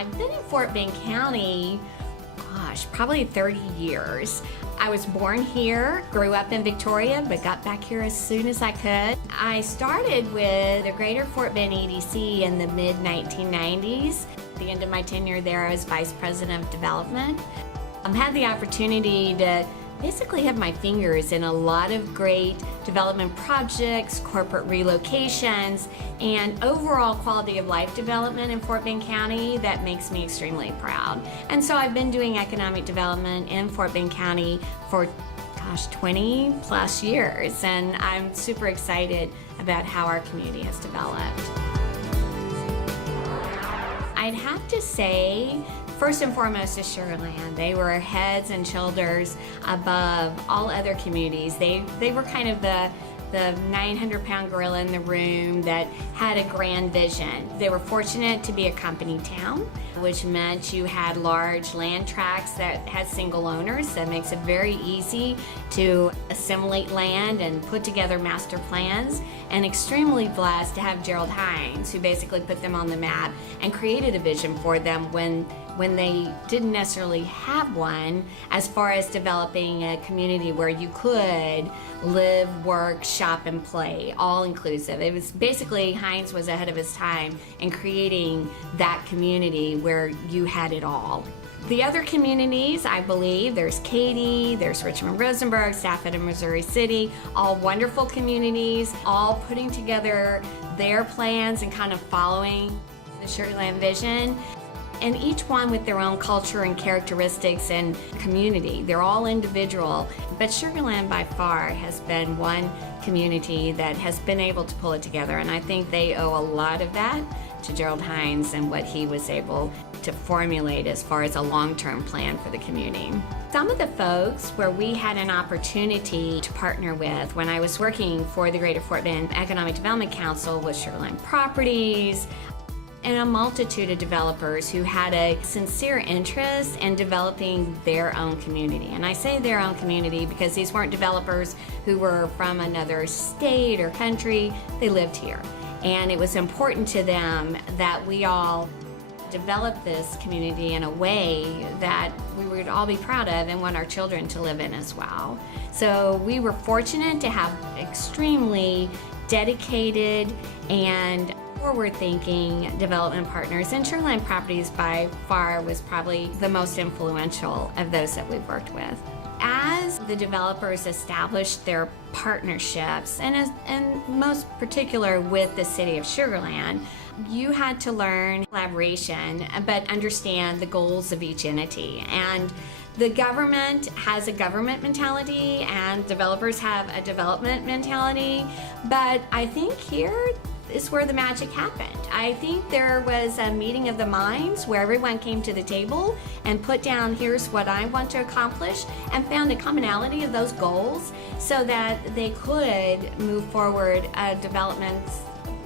I've been in Fort Bend County, gosh, probably 30 years. I was born here, grew up in Victoria, but got back here as soon as I could. I started with the Greater Fort Bend EDC in the mid-1990s. At the end of my tenure there, I was Vice President of Development. I've had the opportunity to basically have my fingers in a lot of great development projects, corporate relocations, and overall quality of life development in Fort Bend County that makes me extremely proud. And so I've been doing economic development in Fort Bend County for, gosh, 20 plus years, and I'm super excited about how our community has developed. I'd have to say, first and foremost is Sugar Land. They were heads and shoulders above all other communities. They were kind of the 900-pound gorilla in the room that had a grand vision. They were fortunate to be a company town, which meant you had large land tracts that had single owners. That makes it very easy to assimilate land and put together master plans, and extremely blessed to have Gerald Hines, who basically put them on the map and created a vision for them when they didn't necessarily have one, as far as developing a community where you could live, work, shop, and play, all inclusive. It was basically, Hines was ahead of his time in creating that community where you had it all. The other communities, I believe, there's Katy, there's Richmond-Rosenberg, Stafford and Missouri City, all wonderful communities, all putting together their plans and kind of following the Sugar Land vision. And each one with their own culture and characteristics and community. They're all individual, but Sugar Land by far has been one community that has been able to pull it together, and I think they owe a lot of that to Gerald Hines and what he was able to formulate as far as a long-term plan for the community. Some of the folks where we had an opportunity to partner with when I was working for the Greater Fort Bend Economic Development Council was Sugar Land Properties, and a multitude of developers who had a sincere interest in developing their own community. And I say their own community because these weren't developers who were from another state or country. They lived here. And it was important to them that we all develop this community in a way that we would all be proud of and want our children to live in as well. So we were fortunate to have extremely dedicated and forward-thinking development partners, and Sugar Land Properties by far was probably the most influential of those that we've worked with. As the developers established their partnerships, and most particular with the city of Sugar Land, you had to learn collaboration, but understand the goals of each entity. And the government has a government mentality, and developers have a development mentality, but I think here is where the magic happened. I think there was a meeting of the minds where everyone came to the table and put down, here's what I want to accomplish, and found a commonality of those goals so that they could move forward developments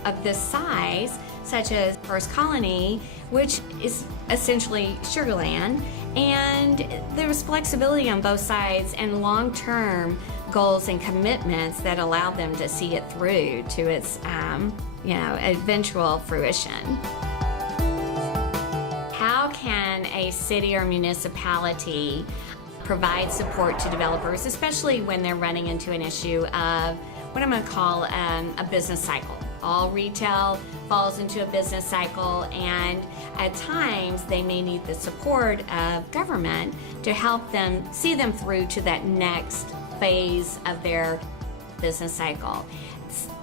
of this size, such as First Colony, which is essentially Sugar Land, and there was flexibility on both sides and long-term goals and commitments that allowed them to see it through to its eventual fruition. How can a city or municipality provide support to developers, especially when they're running into an issue of what I'm going to call a business cycle? All retail falls into a business cycle, and at times they may need the support of government to help them see them through to that next phase of their business cycle.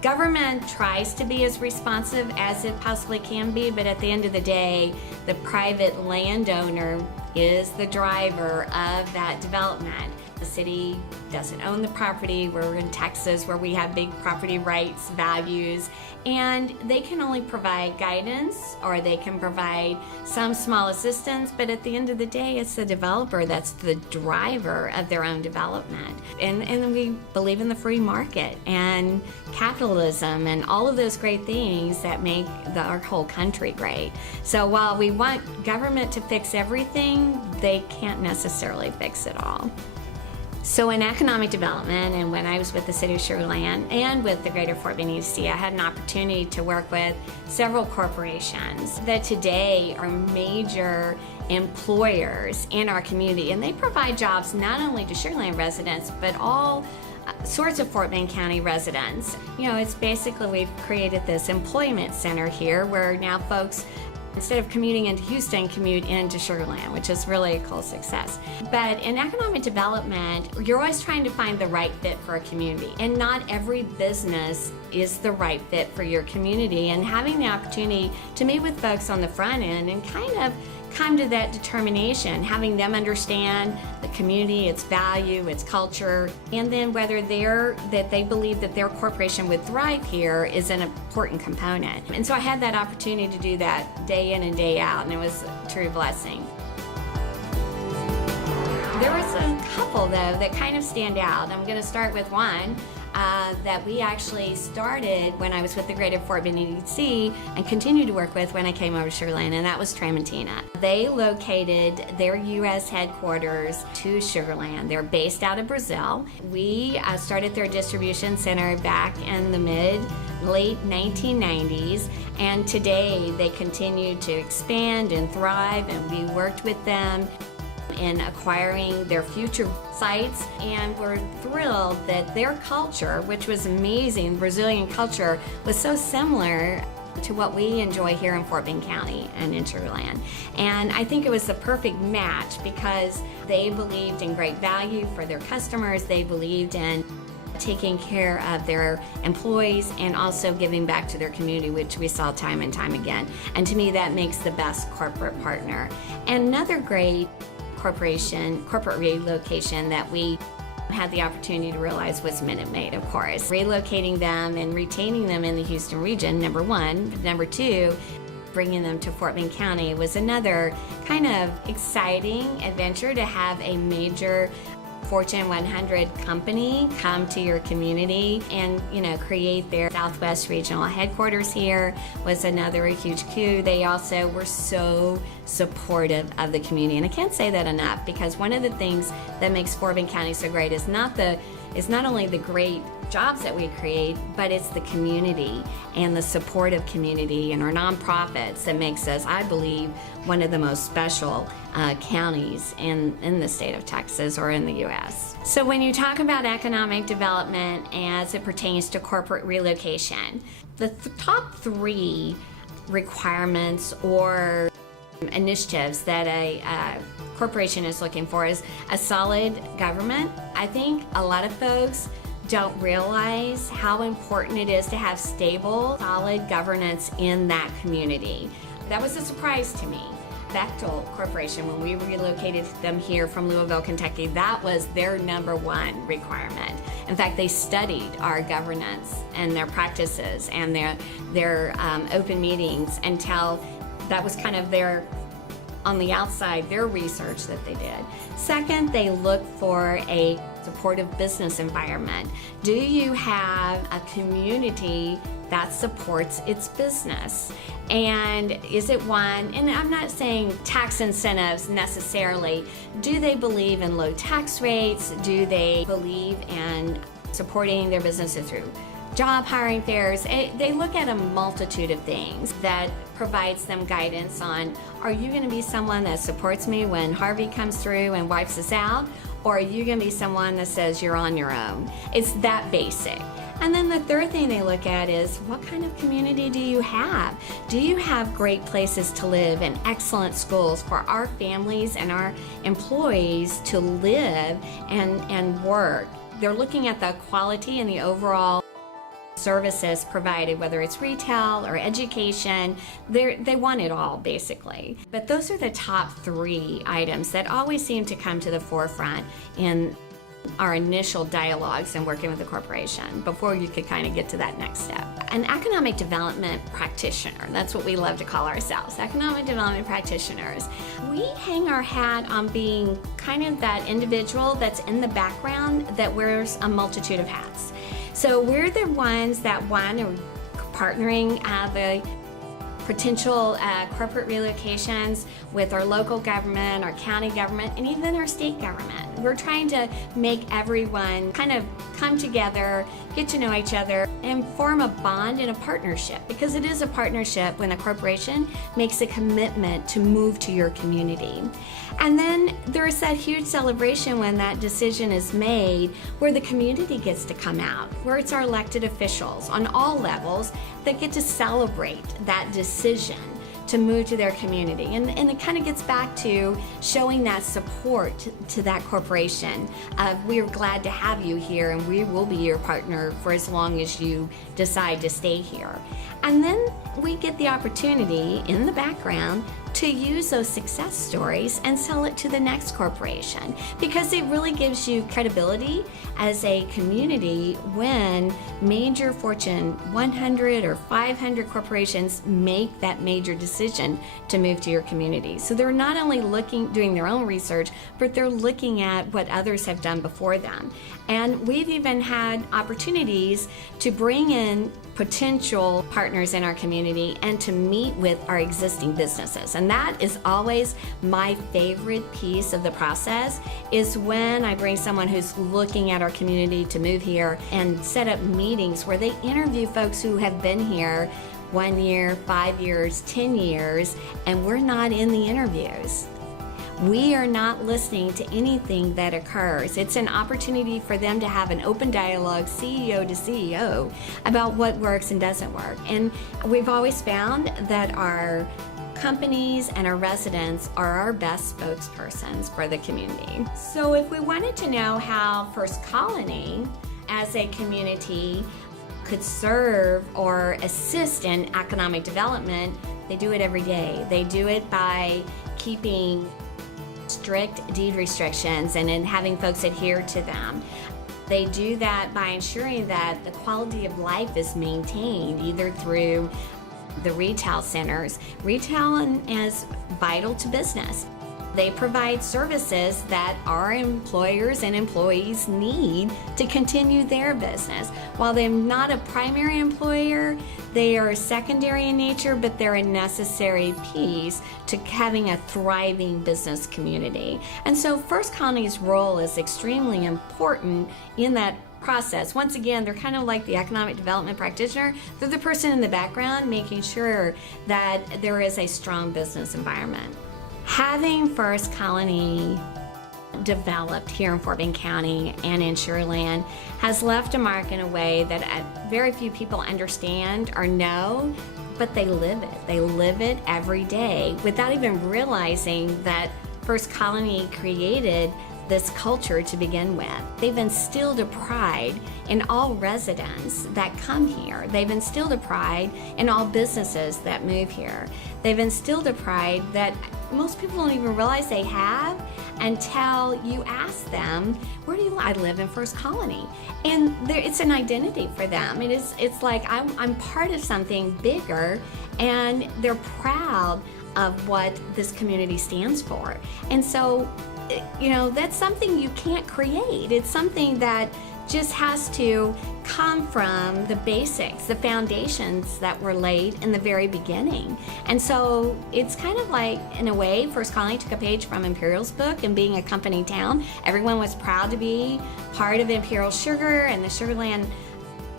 Government tries to be as responsive as it possibly can be, but at the end of the day, the private landowner is the driver of that development. The city doesn't own the property. We're in Texas where we have big property rights values, and they can only provide guidance or they can provide some small assistance, but at the end of the day, it's the developer that's the driver of their own development. And we believe in the free market and capitalism and all of those great things that make our whole country great. So while we want government to fix everything, they can't necessarily fix it all. So in economic development, and when I was with the City of Sugar Land and with the Greater Fort Bend EDC, I had an opportunity to work with several corporations that today are major employers in our community, and they provide jobs not only to Sugar Land residents, but all sorts of Fort Bend County residents. You know, it's basically, we've created this employment center here where now folks, instead of commuting into Houston, commute into Sugar Land, which is really a cool success. But in economic development, you're always trying to find the right fit for a community, and not every business is the right fit for your community. And having the opportunity to meet with folks on the front end and kind of come to that determination, having them understand the community, its value, its culture, and then whether they believe that their corporation would thrive here is an important component. And so I had that opportunity to do that day in and day out, and it was a true blessing. There was a couple though that kind of stand out. I'm going to start with one that we actually started when I was with the Greater Fort Bend EDC and continued to work with when I came over to Sugar Land, and that was Tramontina. They located their U.S. headquarters to Sugar Land. They're based out of Brazil. We started their distribution center back in the late 1990s, and today they continue to expand and thrive, and we worked with them in acquiring their future sites, and we're thrilled that their culture, which was amazing, Brazilian culture, was so similar to what we enjoy here in Fort Bend County and in Sugar Land. And I think it was the perfect match because they believed in great value for their customers, they believed in taking care of their employees and also giving back to their community, which we saw time and time again. And to me, that makes the best corporate partner. And another great corporate relocation that we had the opportunity to realize was Minute Maid, of course. Relocating them and retaining them in the Houston region, number one. Number two, bringing them to Fort Bend County was another kind of exciting adventure to have a major Fortune 100 company come to your community and, create their Southwest regional headquarters here was another huge coup. They also were so supportive of the community, and I can't say that enough, because one of the things that makes Fort Bend County so great is not only the great jobs that we create, but it's the community and the supportive community and our nonprofits that makes us, I believe, one of the most special counties in the state of Texas or in the U.S. So when you talk about economic development as it pertains to corporate relocation, the top three requirements or initiatives that a corporation is looking for is a solid government. I think a lot of folks don't realize how important it is to have stable, solid governance in that community. That was a surprise to me. Bechtel Corporation, when we relocated them here from Louisville, Kentucky, that was their number one requirement. In fact, they studied our governance and their practices and their open meetings until that was kind of on the outside, their research that they did. Second, they look for a supportive business environment. Do you have a community that supports its business? And is it one, and I'm not saying tax incentives necessarily, do they believe in low tax rates? Do they believe in supporting their businesses through job hiring fairs? They look at a multitude of things that provides them guidance on, are you going to be someone that supports me when Harvey comes through and wipes us out? Or are you going to be someone that says you're on your own? It's that basic. And then the third thing they look at is, what kind of community do you have? Do you have great places to live and excellent schools for our families and our employees to live and work? They're looking at the quality and the overall services provided, whether it's retail or education. They want it all, basically. But those are the top three items that always seem to come to the forefront in our initial dialogues and working with the corporation before you could kind of get to that next step. An economic development practitioner, that's what we love to call ourselves, economic development practitioners. We hang our hat on being kind of that individual that's in the background that wears a multitude of hats. So we're the ones that are partnering the potential corporate relocations with our local government, our county government, and even our state government. We're trying to make everyone kind of come together, get to know each other, and form a bond and a partnership, because it is a partnership when a corporation makes a commitment to move to your community. And then there's that huge celebration when that decision is made, where the community gets to come out, where it's our elected officials on all levels that get to celebrate that decision to move to their community. And it kind of gets back to showing that support to that corporation. We're glad to have you here, and we will be your partner for as long as you decide to stay here. And then we get the opportunity in the background to use those success stories and sell it to the next corporation, because it really gives you credibility as a community when major Fortune 100 or 500 corporations make that major decision to move to your community. So they're not only doing their own research, but they're looking at what others have done before them. And we've even had opportunities to bring in potential partners in our community and to meet with our existing businesses. And that is always my favorite piece of the process, is when I bring someone who's looking at our community to move here and set up meetings where they interview folks who have been here 1 year, 5 years, 10 years, and we're not in the interviews. We are not listening to anything that occurs. It's an opportunity for them to have an open dialogue, CEO to CEO, about what works and doesn't work. And we've always found that our companies and our residents are our best spokespersons for the community. So if we wanted to know how First Colony as a community could serve or assist in economic development, they do it every day. They do it by keeping strict deed restrictions and in having folks adhere to them. They do that by ensuring that the quality of life is maintained, either through the retail centers. Retail is vital to business. They provide services that our employers and employees need to continue their business. While they're not a primary employer, they are secondary in nature, but they're a necessary piece to having a thriving business community. And so First Colony's role is extremely important in that process. Once again, they're kind of like the economic development practitioner. They're the person in the background making sure that there is a strong business environment. Having First Colony developed here in Fort Bend County and in Sugarland has left a mark in a way that very few people understand or know, but they live it. They live it every day without even realizing that First Colony created this culture to begin with. They've instilled a pride in all residents that come here. They've instilled a pride in all businesses that move here. They've instilled a pride that most people don't even realize they have until you ask them, where do you live? I live in First Colony. And it's an identity for them. It's like I'm part of something bigger, and they're proud of what this community stands for. And so, that's something you can't create. It's something that just has to come from the basics, the foundations that were laid in the very beginning. And so it's kind of like, in a way, First Colony took a page from Imperial's book, and being a company town, everyone was proud to be part of Imperial Sugar and the Sugarland.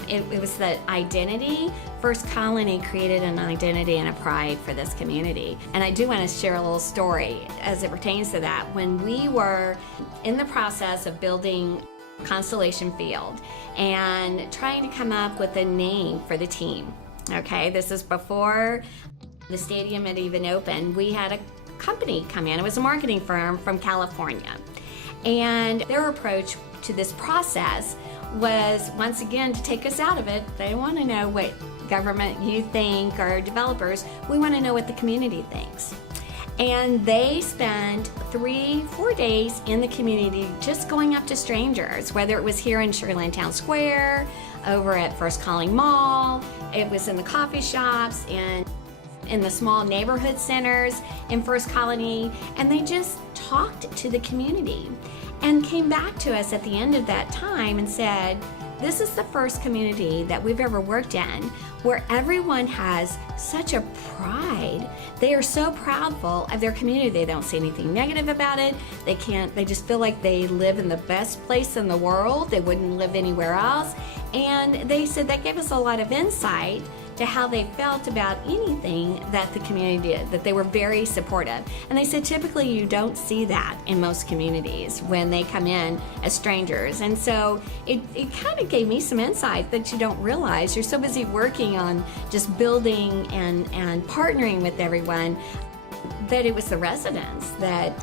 It was the identity. First Colony created an identity and a pride for this community. And I do want to share a little story as it pertains to that. When we were in the process of building Constellation Field and trying to come up with a name for the team, okay, this is before the stadium had even opened, we had a company come in. It was a marketing firm from California. And their approach to this process was, once again, to take us out of it. They want to know what government you think, or developers. We want to know what the community thinks. And they spent 3-4 days in the community just going up to strangers, whether it was here in Sugarland Town Square, over at First Colony Mall, it was in the coffee shops, in the small neighborhood centers in First Colony, and they just talked to the community and came back to us at the end of that time and said, This is the first community that we've ever worked in where everyone has such a pride. They are so proudful of their community. They don't see anything negative about it. They just feel like they live in the best place in the world. They wouldn't live anywhere else. And they said that gave us a lot of insight to how they felt about anything that the community did, that they were very supportive. And they said typically you don't see that in most communities when they come in as strangers. And so it kind of gave me some insight that you don't realize. You're so busy working on just building and partnering with everyone that it was the residents that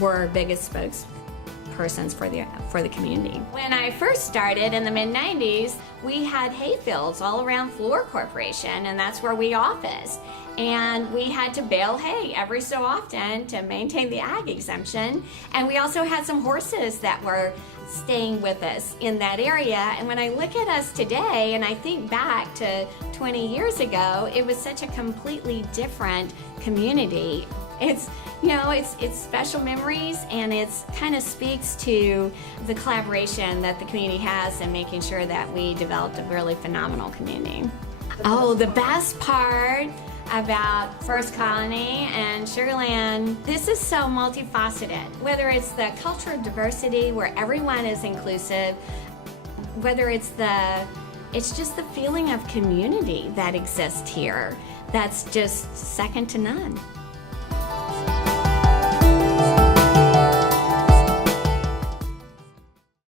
were our biggest spokespersons for the community. When I first started in the mid-90s, we had hayfields all around Fluor Corporation, and that's where we officed. And we had to bale hay every so often to maintain the ag exemption. And we also had some horses that were staying with us in that area. And when I look at us today and I think back to 20 years ago, it was such a completely different community. It's special memories, and it's kind of speaks to the collaboration that the community has and making sure that we developed a really phenomenal community. Oh, the best part about First Colony and Sugar Land, this is so multifaceted. Whether it's the cultural diversity where everyone is inclusive, whether it's just the feeling of community that exists here, that's just second to none.